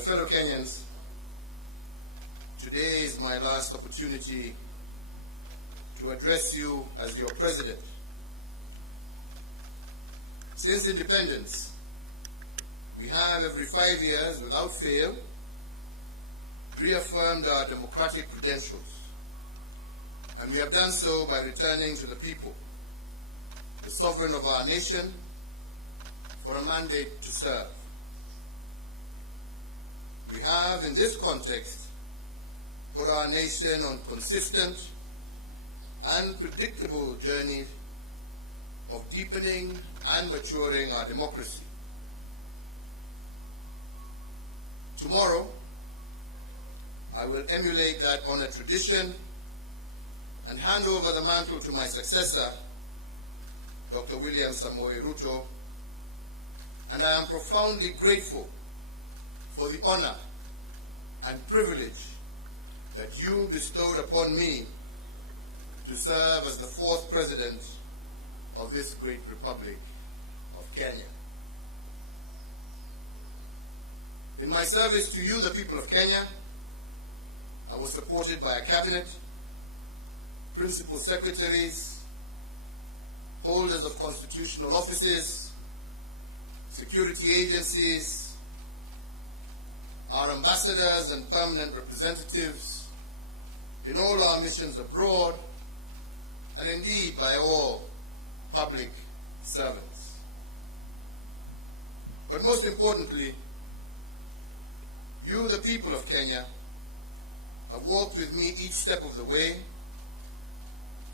My fellow Kenyans, today is my last opportunity to address you as your president. Since independence, we have every 5 years, without fail, reaffirmed our democratic credentials. And we have done so by returning to the people, the sovereign of our nation, for a mandate to serve. We have, in this context, put our nation on consistent and predictable journey of deepening and maturing our democracy. Tomorrow, I will emulate that honored tradition and hand over the mantle to my successor, Dr. William Samoei Ruto, and I am profoundly grateful for the honor and privilege that you bestowed upon me to serve as the 4th president of this great republic of Kenya. In my service to you, the people of Kenya, I was supported by a cabinet, principal secretaries, holders of constitutional offices, security agencies, our ambassadors and permanent representatives in all our missions abroad, and indeed by all public servants. But most importantly, you, the people of Kenya, have walked with me each step of the way,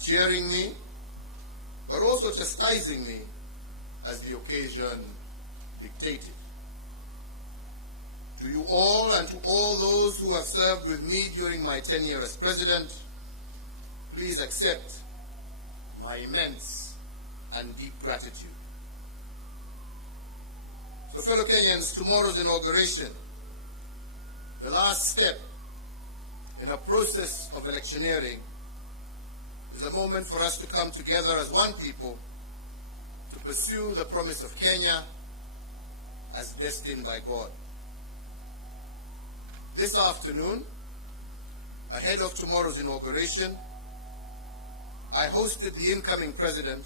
cheering me, but also chastising me as the occasion dictated. To you all and to all those who have served with me during my tenure as president, please accept my immense and deep gratitude. So, fellow Kenyans, tomorrow's inauguration, the last step in a process of electioneering, is a moment for us to come together as one people to pursue the promise of Kenya as destined by God. This afternoon, ahead of tomorrow's inauguration, I hosted the incoming president,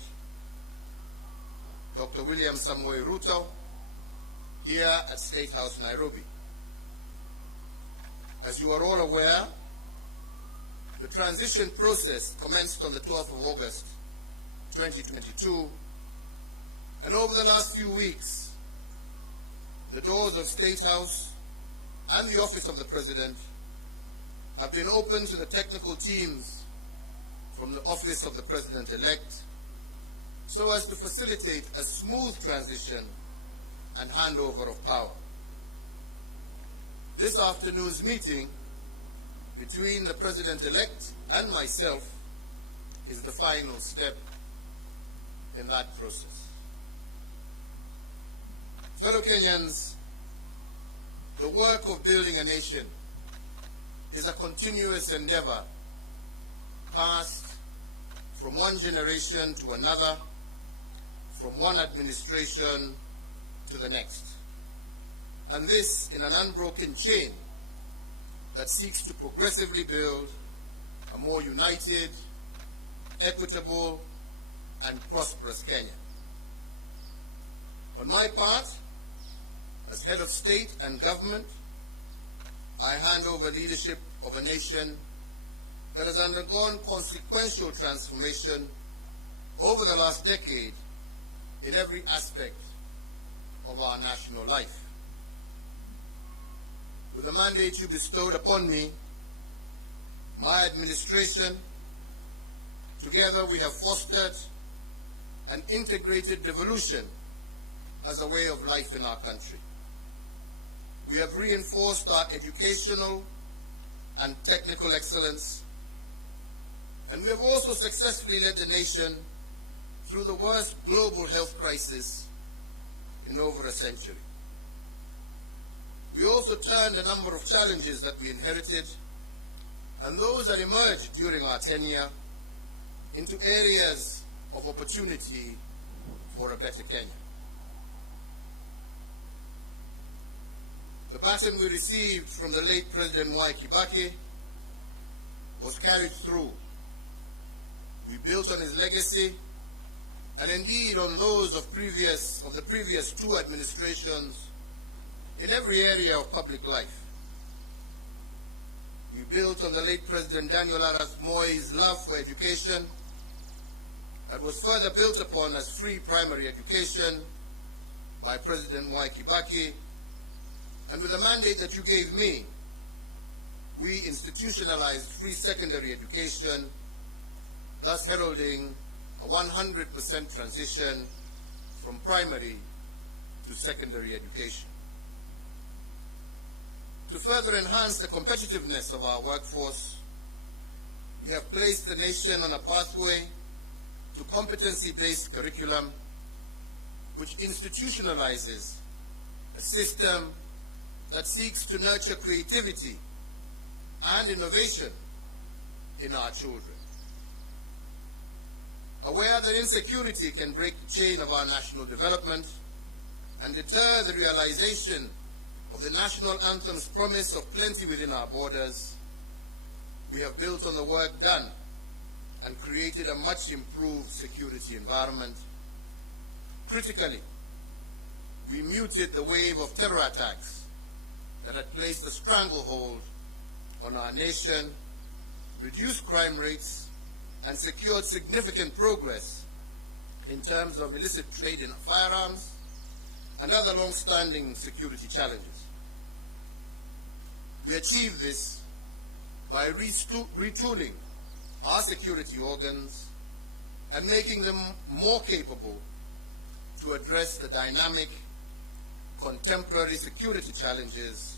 Dr. William Samoei Ruto, here at State House, Nairobi. As you are all aware, the transition process commenced on the 12th of August, 2022, and over the last few weeks, the doors of State House and the office of the President have been open to the technical teams from the office of the President-elect so as to facilitate a smooth transition and handover of power. This afternoon's meeting between the President-elect and myself is the final step in that process. Fellow Kenyans, the work of building a nation is a continuous endeavor passed from one generation to another, from one administration to the next. And this in an unbroken chain that seeks to progressively build a more united, equitable, and prosperous Kenya. On my part, as head of state and government, I hand over leadership of a nation that has undergone consequential transformation over the last decade in every aspect of our national life. With the mandate you bestowed upon me, my administration, together we have fostered an integrated devolution as a way of life in our country. We have reinforced our educational and technical excellence, and we have also successfully led the nation through the worst global health crisis in over a century. We also turned a number of challenges that we inherited and those that emerged during our tenure into areas of opportunity for a better Kenya. The baton we received from the late President Mwai Kibaki was carried through. We built on his legacy and indeed on those of the previous two administrations in every area of public life. We built on the late President Daniel Arap Moi's love for education that was further built upon as free primary education by President Mwai Kibaki, and with the mandate that you gave me, we institutionalized free secondary education, thus heralding a 100% transition from primary to secondary education. To further enhance the competitiveness of our workforce, we have placed the nation on a pathway to competency-based curriculum which institutionalizes a system that seeks to nurture creativity and innovation in our children. Aware that insecurity can break the chain of our national development and deter the realization of the national anthem's promise of plenty within our borders, we have built on the work done and created a much improved security environment. Critically, we muted the wave of terror attacks that had placed a stranglehold on our nation, reduced crime rates, and secured significant progress in terms of illicit trade in firearms and other long-standing security challenges. We achieved this by retooling our security organs and making them more capable to address the dynamic, contemporary security challenges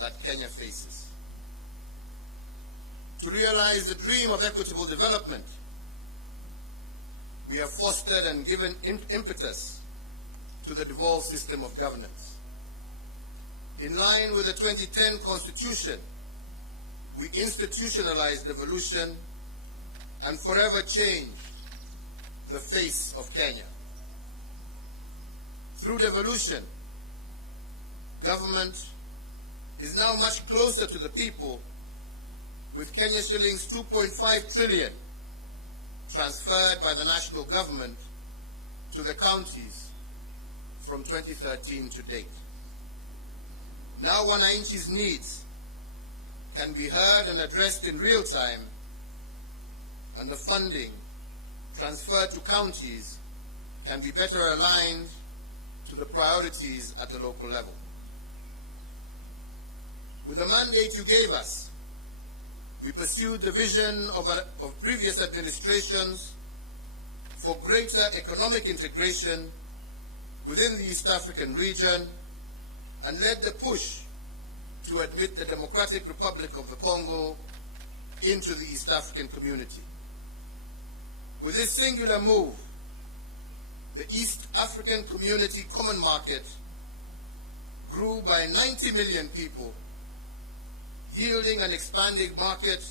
that Kenya faces. To realize the dream of equitable development, we have fostered and given impetus to the devolved system of governance. In line with the 2010 Constitution, we institutionalized devolution and forever changed the face of Kenya. Through devolution, government is now much closer to the people, with Kenya shillings 2.5 trillion transferred by the national government to the counties from 2013 to date. Now wananchi's needs can be heard and addressed in real time, and the funding transferred to counties can be better aligned to the priorities at the local level. With the mandate you gave us, we pursued the vision of previous administrations for greater economic integration within the East African region and led the push to admit the Democratic Republic of the Congo into the East African community. With this singular move, the East African Community Common Market grew by 90 million people, yielding an expanding market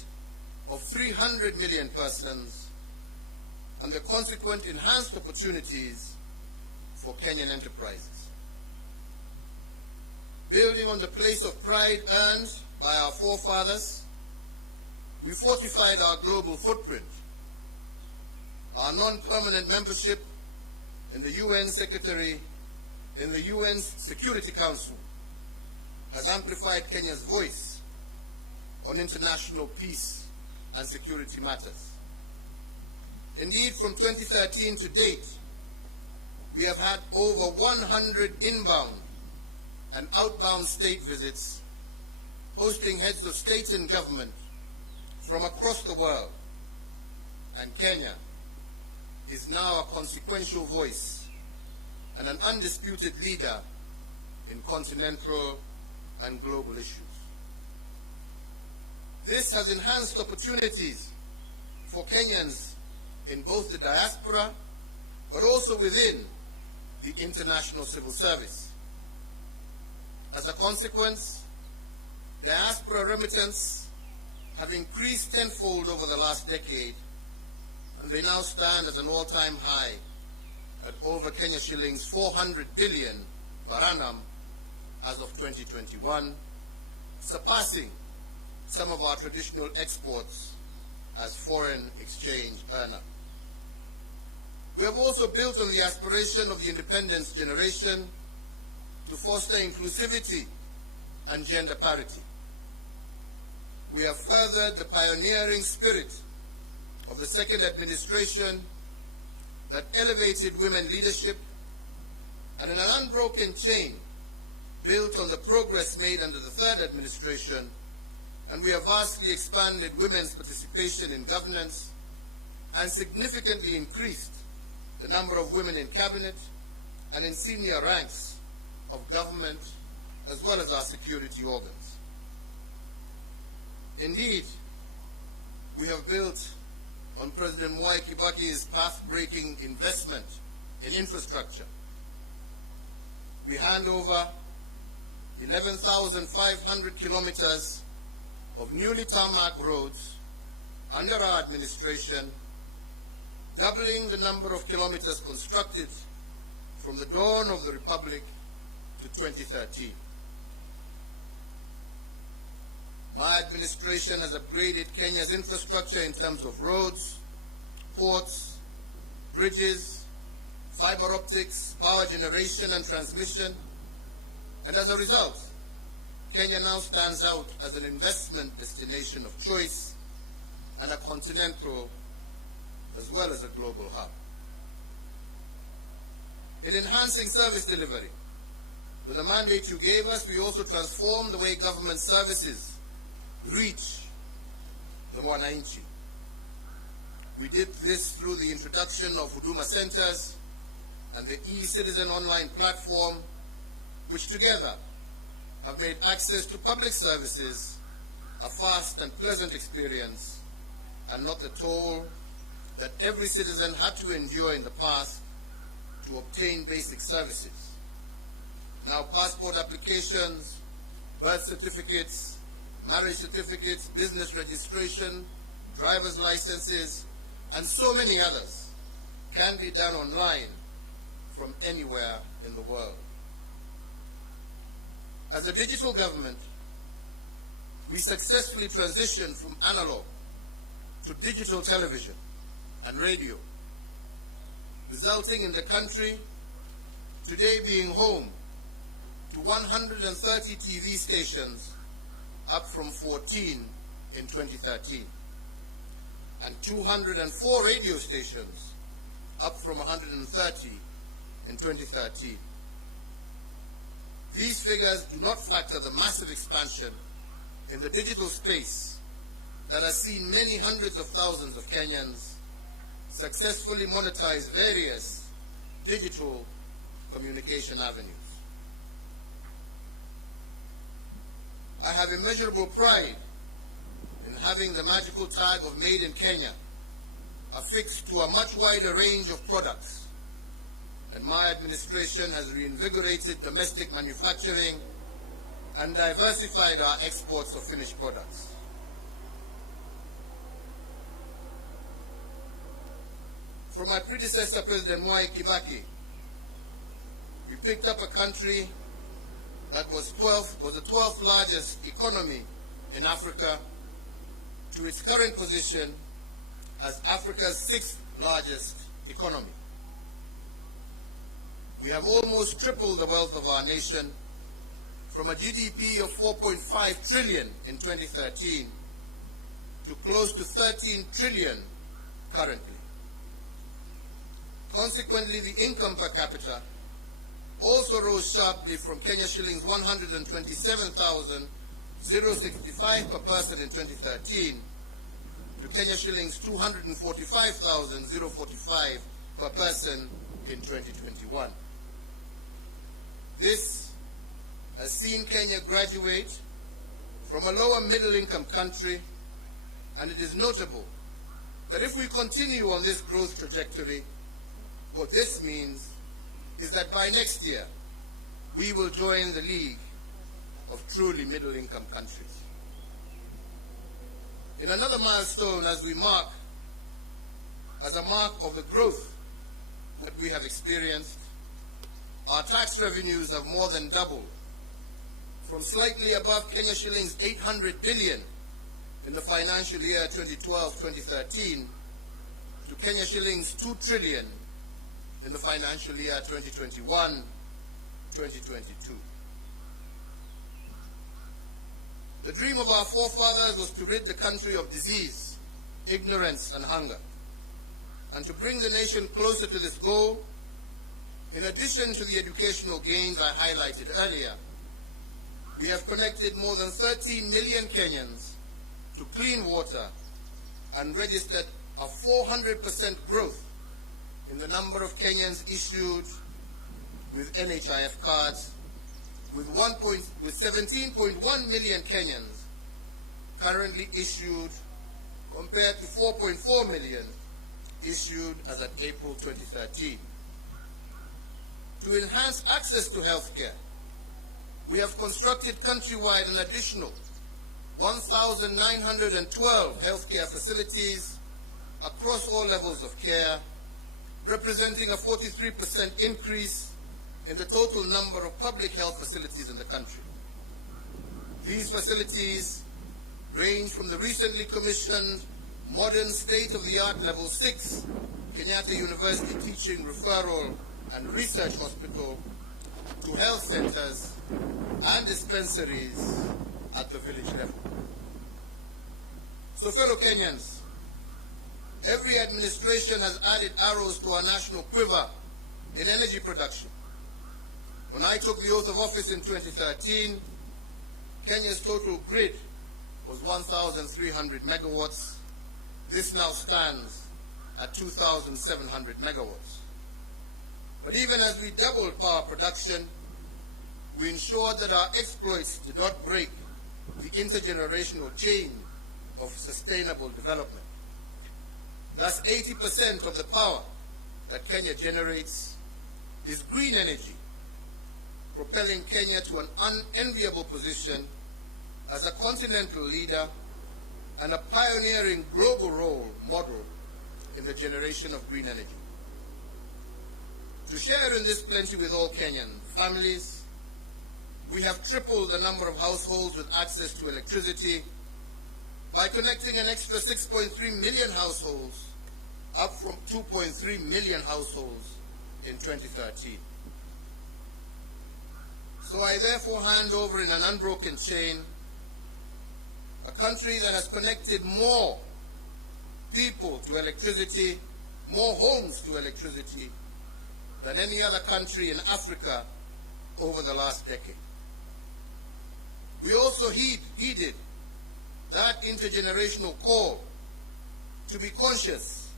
of 300 million persons and the consequent enhanced opportunities for Kenyan enterprises. Building on the place of pride earned by our forefathers, we fortified our global footprint. Our non-permanent membership in the UN Security Council has amplified Kenya's voice on international peace and security matters. Indeed, from 2013 to date, we have had over 100 inbound and outbound state visits, hosting heads of state and government from across the world, and Kenya is now a consequential voice and an undisputed leader in continental and global issues. This has enhanced opportunities for Kenyans in both the diaspora, but also within the international civil service. As a consequence, diaspora remittance have increased tenfold over the last decade, and they now stand at an all-time high at over Kenya shillings 400 billion per annum, as of 2021, surpassing some of our traditional exports as foreign exchange earner. We have also built on the aspiration of the independence generation to foster inclusivity and gender parity. We have furthered the pioneering spirit of the second administration that elevated women leadership, and in an unbroken chain built on the progress made under the third administration, and we have vastly expanded women's participation in governance and significantly increased the number of women in cabinet and in senior ranks of government as well as our security organs. Indeed, we have built on President Mwai Kibaki's path-breaking investment in infrastructure. We hand over 11,500 kilometers of newly tarmac roads under our administration, doubling the number of kilometers constructed from the dawn of the Republic to 2013. My administration has upgraded Kenya's infrastructure in terms of roads, ports, bridges, fiber optics, power generation and transmission, and as a result, Kenya now stands out as an investment destination of choice and a continental as well as a global hub. In enhancing service delivery, with the mandate you gave us, we also transformed the way government services reach the Mwananchi. We did this through the introduction of Huduma Centers and the e-Citizen online platform, which together have made access to public services a fast and pleasant experience and not the toll that every citizen had to endure in the past to obtain basic services. Now passport applications, birth certificates, marriage certificates, business registration, driver's licenses, and so many others can be done online from anywhere in the world. As a digital government, we successfully transitioned from analog to digital television and radio, resulting in the country today being home to 130 TV stations, up from 14 in 2013, and 204 radio stations, up from 130 in 2013. These figures do not factor the massive expansion in the digital space that has seen many hundreds of thousands of Kenyans successfully monetize various digital communication avenues. I have immeasurable pride in having the magical tag of Made in Kenya affixed to a much wider range of products, and my administration has reinvigorated domestic manufacturing and diversified our exports of finished products. From my predecessor, President Mwai Kibaki, we picked up a country that was the 12th largest economy in Africa to its current position as Africa's 6th largest economy. We have almost tripled the wealth of our nation from a GDP of 4.5 trillion in 2013 to close to 13 trillion currently. Consequently, the income per capita also rose sharply from Kenya shillings 127,065 per person in 2013 to Kenya shillings 245,045 per person in 2021. This has seen Kenya graduate from a lower middle income country, and it is notable that if we continue on this growth trajectory, what this means is that by next year, we will join the league of truly middle income countries. In another milestone as a mark of the growth that we have experienced, our tax revenues have more than doubled from slightly above Kenya shillings 800 billion in the financial year 2012-2013 to Kenya shillings 2 trillion in the financial year 2021-2022. The dream of our forefathers was to rid the country of disease, ignorance, and hunger. And to bring the nation closer to this goal, in addition to the educational gains I highlighted earlier, we have connected more than 13 million Kenyans to clean water and registered a 400% growth in the number of Kenyans issued with NHIF cards, with 17.1 million Kenyans currently issued compared to 4.4 million issued as at April 2013. To enhance access to health care, we have constructed countrywide an additional 1,912 healthcare facilities across all levels of care, representing a 43% increase in the total number of public health facilities in the country. These facilities range from the recently commissioned modern state-of-the-art Level 6 Kenyatta University Teaching, Referral and Research Hospital to health centers and dispensaries at the village level. So, fellow Kenyans, every administration has added arrows to our national quiver in energy production. When I took the oath of office in 2013, Kenya's total grid was 1,300 megawatts. This now stands at 2,700 megawatts. But even as we doubled power production, we ensured that our exploits did not break the intergenerational chain of sustainable development. Thus, 80% of the power that Kenya generates is green energy, propelling Kenya to an unenviable position as a continental leader and a pioneering global role model in the generation of green energy. To share in this plenty with all Kenyan families, we have tripled the number of households with access to electricity by connecting an extra 6.3 million households, up from 2.3 million households in 2013. So I therefore hand over in an unbroken chain a country that has connected more people to electricity, more homes to electricity, than any other country in Africa over the last decade. We also heeded that intergenerational call to be conscious,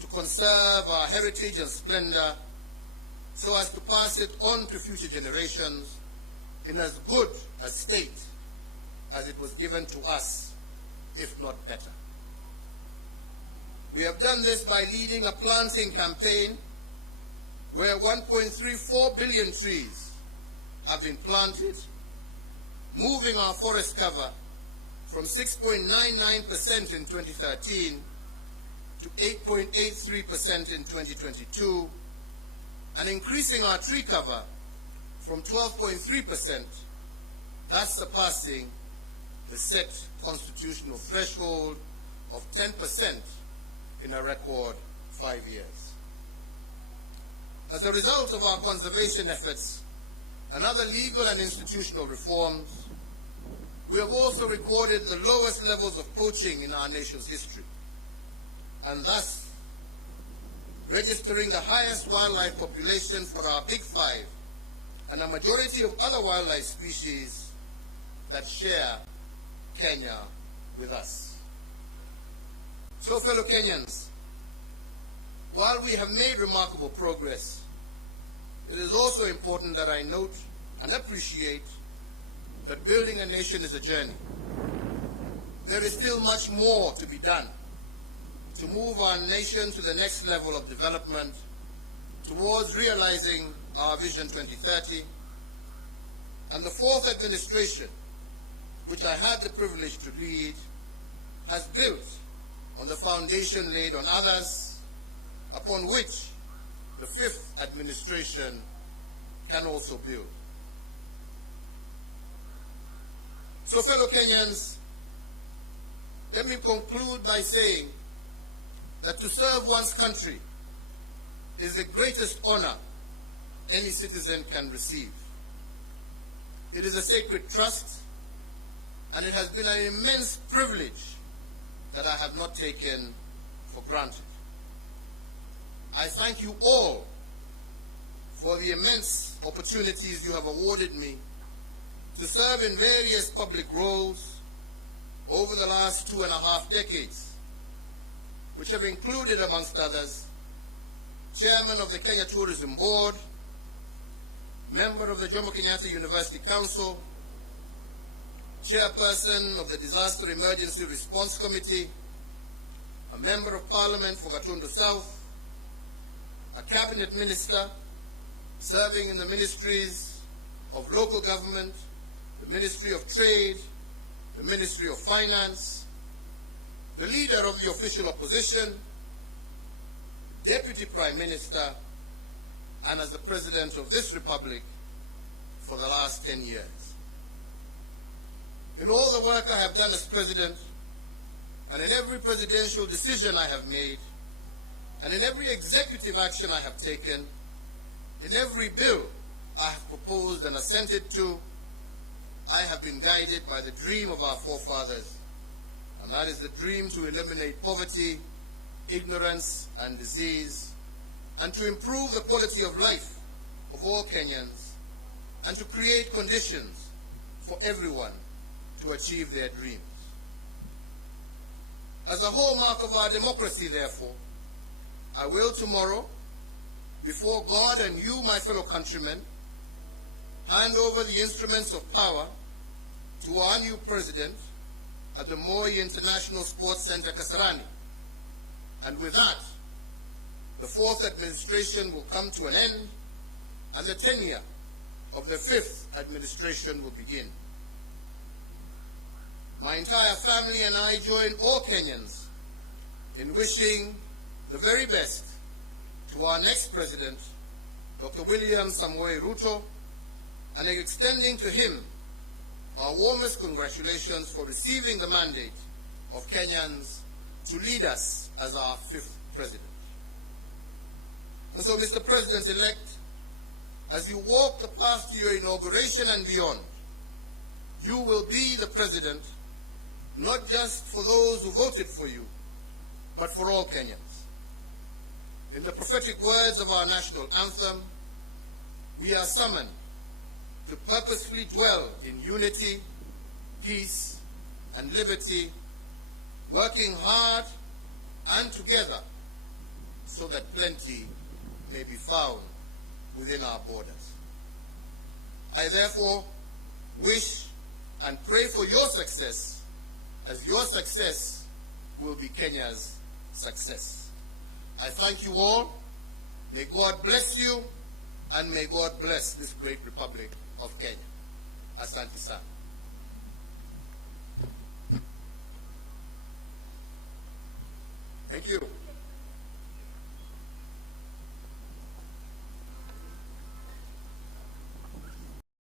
to conserve our heritage and splendor, so as to pass it on to future generations in as good a state as it was given to us, if not better. We have done this by leading a planting campaign where 1.34 billion trees have been planted, moving our forest cover from 6.99% in 2013 to 8.83% in 2022, and increasing our tree cover from 12.3%, thus surpassing the set constitutional threshold of 10% in a record 5 years. As a result of our conservation efforts and other legal and institutional reforms, we have also recorded the lowest levels of poaching in our nation's history, and thus registering the highest wildlife population for our Big Five and a majority of other wildlife species that share Kenya with us. So, fellow Kenyans, while we have made remarkable progress, it is also important that I note and appreciate that building a nation is a journey. There is still much more to be done to move our nation to the next level of development towards realizing our Vision 2030. And the fourth administration, which I had the privilege to lead, has built on the foundation laid on others, upon which the fifth administration can also build. So, fellow Kenyans, let me conclude by saying that to serve one's country is the greatest honor any citizen can receive. It is a sacred trust, and it has been an immense privilege that I have not taken for granted. I thank you all for the immense opportunities you have awarded me to serve in various public roles over the last 2.5 decades, which have included, amongst others, Chairman of the Kenya Tourism Board, member of the Jomo Kenyatta University Council, Chairperson of the Disaster Emergency Response Committee, a Member of Parliament for Gatundu South, a Cabinet Minister serving in the Ministries of Local Government, the Ministry of Trade, the Ministry of Finance, the Leader of the Official Opposition, Deputy Prime Minister, and as the President of this Republic for the last 10 years. In all the work I have done as President, and in every presidential decision I have made, and in every executive action I have taken, in every bill I have proposed and assented to, I have been guided by the dream of our forefathers, and that is the dream to eliminate poverty, ignorance, and disease, and to improve the quality of life of all Kenyans, and to create conditions for everyone to achieve their dreams. As a hallmark of our democracy, therefore, I will tomorrow, before God and you, my fellow countrymen, hand over the instruments of power to our new president at the Mûmbûi International Sports Center, Kasarani. And with that, the fourth administration will come to an end, and the tenure of the fifth administration will begin. My entire family and I join all Kenyans in wishing the very best to our next president, Dr. William Samoei Ruto, and extending to him our warmest congratulations for receiving the mandate of Kenyans to lead us as our fifth president. And so, Mr. President-elect, as you walk the path to your inauguration and beyond, you will be the president not just for those who voted for you, but for all Kenyans. In the prophetic words of our national anthem, we are summoned to purposefully dwell in unity, peace, and liberty, working hard and together so that plenty may be found within our borders. I therefore wish and pray for your success, as your success will be Kenya's success. I thank you all. May God bless you, and may God bless this great Republic of Kenya. Asante sana. Thank you.